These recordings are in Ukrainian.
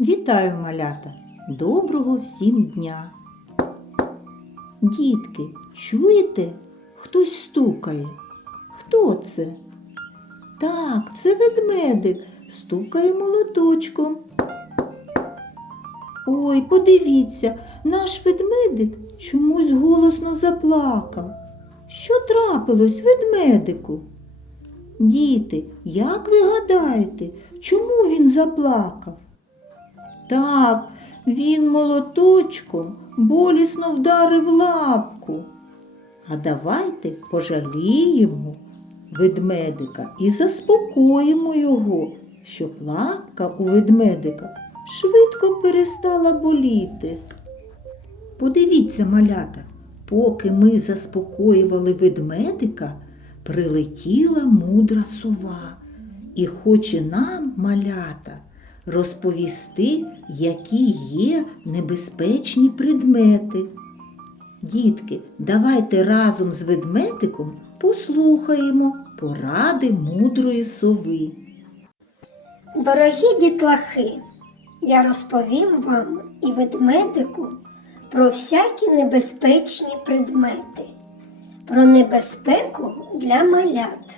Вітаю, малята! Доброго всім дня! Дітки, чуєте? Хтось стукає. Хто це? Так, це ведмедик стукає молоточком. Ой, подивіться, наш ведмедик чомусь голосно заплакав. Що трапилось ведмедику? Діти, як ви гадаєте, чому він заплакав? Так, він молоточком болісно вдарив лапку. А давайте пожаліємо ведмедика і заспокоїмо його, щоб лапка у ведмедика швидко перестала боліти. Подивіться, малята, поки ми заспокоювали ведмедика, прилетіла мудра сова і хоче нам, малята, розповісти, які є небезпечні предмети. Дітки, давайте разом з ведмедиком послухаємо поради мудрої сови. Дорогі дітлахи, я розповім вам і ведмедику про всякі небезпечні предмети, про небезпеку для малят.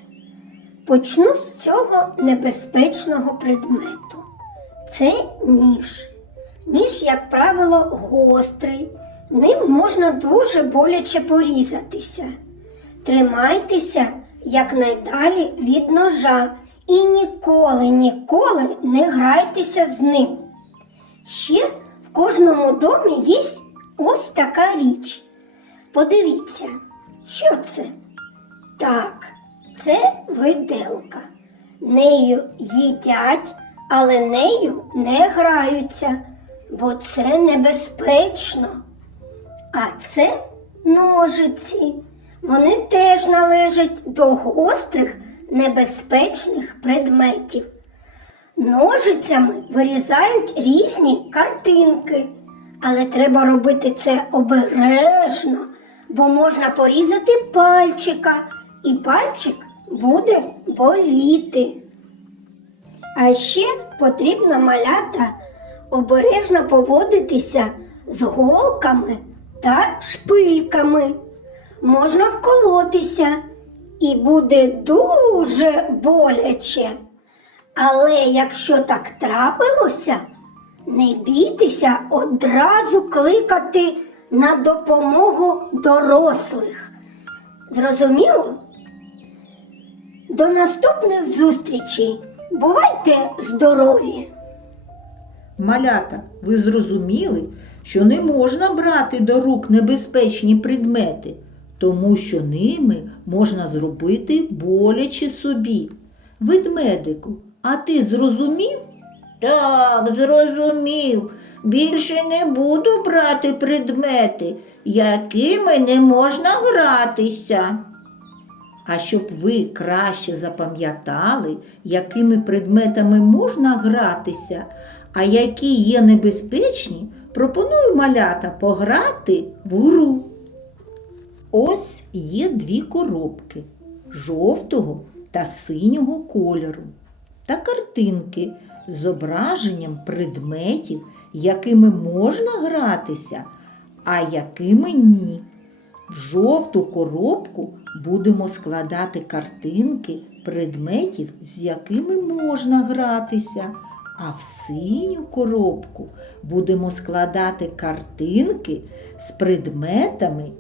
Почну з цього небезпечного предмету. Це ніж. Ніж, як правило, гострий, ним можна дуже боляче порізатися. Тримайтеся якнайдалі від ножа і ніколи, ніколи не грайтеся з ним. Ще в кожному домі є ось така річ. Подивіться, що це? Так, це виделка. Нею їдять, але нею не граються, бо це небезпечно. А це ножиці. Вони теж належать до гострих небезпечних предметів. Ножицями вирізають різні картинки, але треба робити це обережно, бо можна порізати пальчика, і пальчик буде боліти. А ще потрібно малята обережно поводитися з голками та шпильками. Можна вколотися і буде дуже боляче. Але якщо так трапилося, не бійтеся одразу кликати на допомогу дорослих. Зрозуміло? До наступних зустрічей. Бувайте здорові! Малята, ви зрозуміли, що не можна брати до рук небезпечні предмети, тому що ними можна зробити боляче собі. Ведмедику, а ти зрозумів? Так, зрозумів. Більше не буду брати предмети, якими не можна гратися. А щоб ви краще запам'ятали, якими предметами можна гратися, а які є небезпечні, пропоную малята пограти в гру. Ось є дві коробки жовтого та синього кольору та картинки з зображенням предметів, якими можна гратися, а якими ні. В жовту коробку будемо складати картинки предметів, з якими можна гратися, а в синю коробку будемо складати картинки з предметами,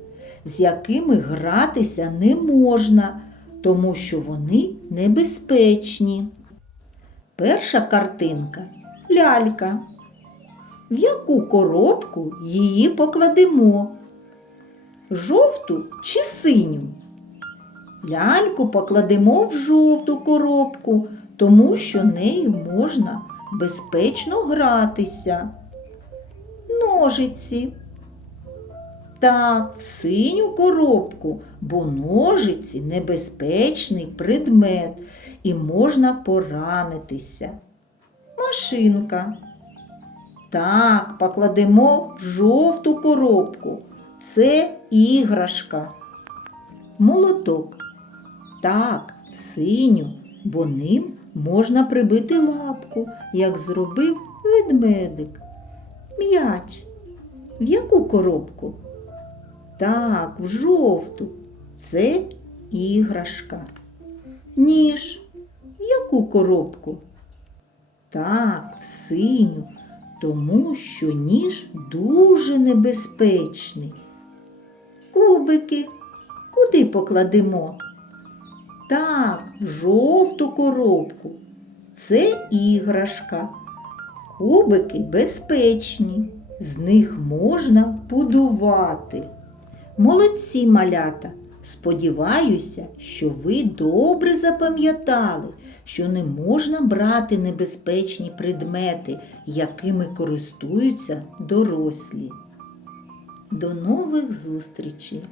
з якими гратися не можна, тому що вони небезпечні. Перша картинка лялька. В яку коробку її покладемо? Жовту чи синю? Ляльку покладемо в жовту коробку, тому що нею можна безпечно гратися. Ножиці. Так, в синю коробку, бо ножиці небезпечний предмет і можна поранитися. Машинка. Так, покладемо в жовту коробку. Це іграшка. Молоток. Так, в синю, бо ним можна прибити лапку, як зробив Ведмедик. М'яч. В яку коробку? Так, в жовту. Це іграшка. Ніж. В яку коробку? Так, в синю, тому що ніж дуже небезпечний. Кубики куди покладемо? Так, в жовту коробку. Це іграшка. Кубики безпечні, з них можна будувати. Молодці малята! Сподіваюся, що ви добре запам'ятали, що не можна брати небезпечні предмети, якими користуються дорослі. До нових зустрічей!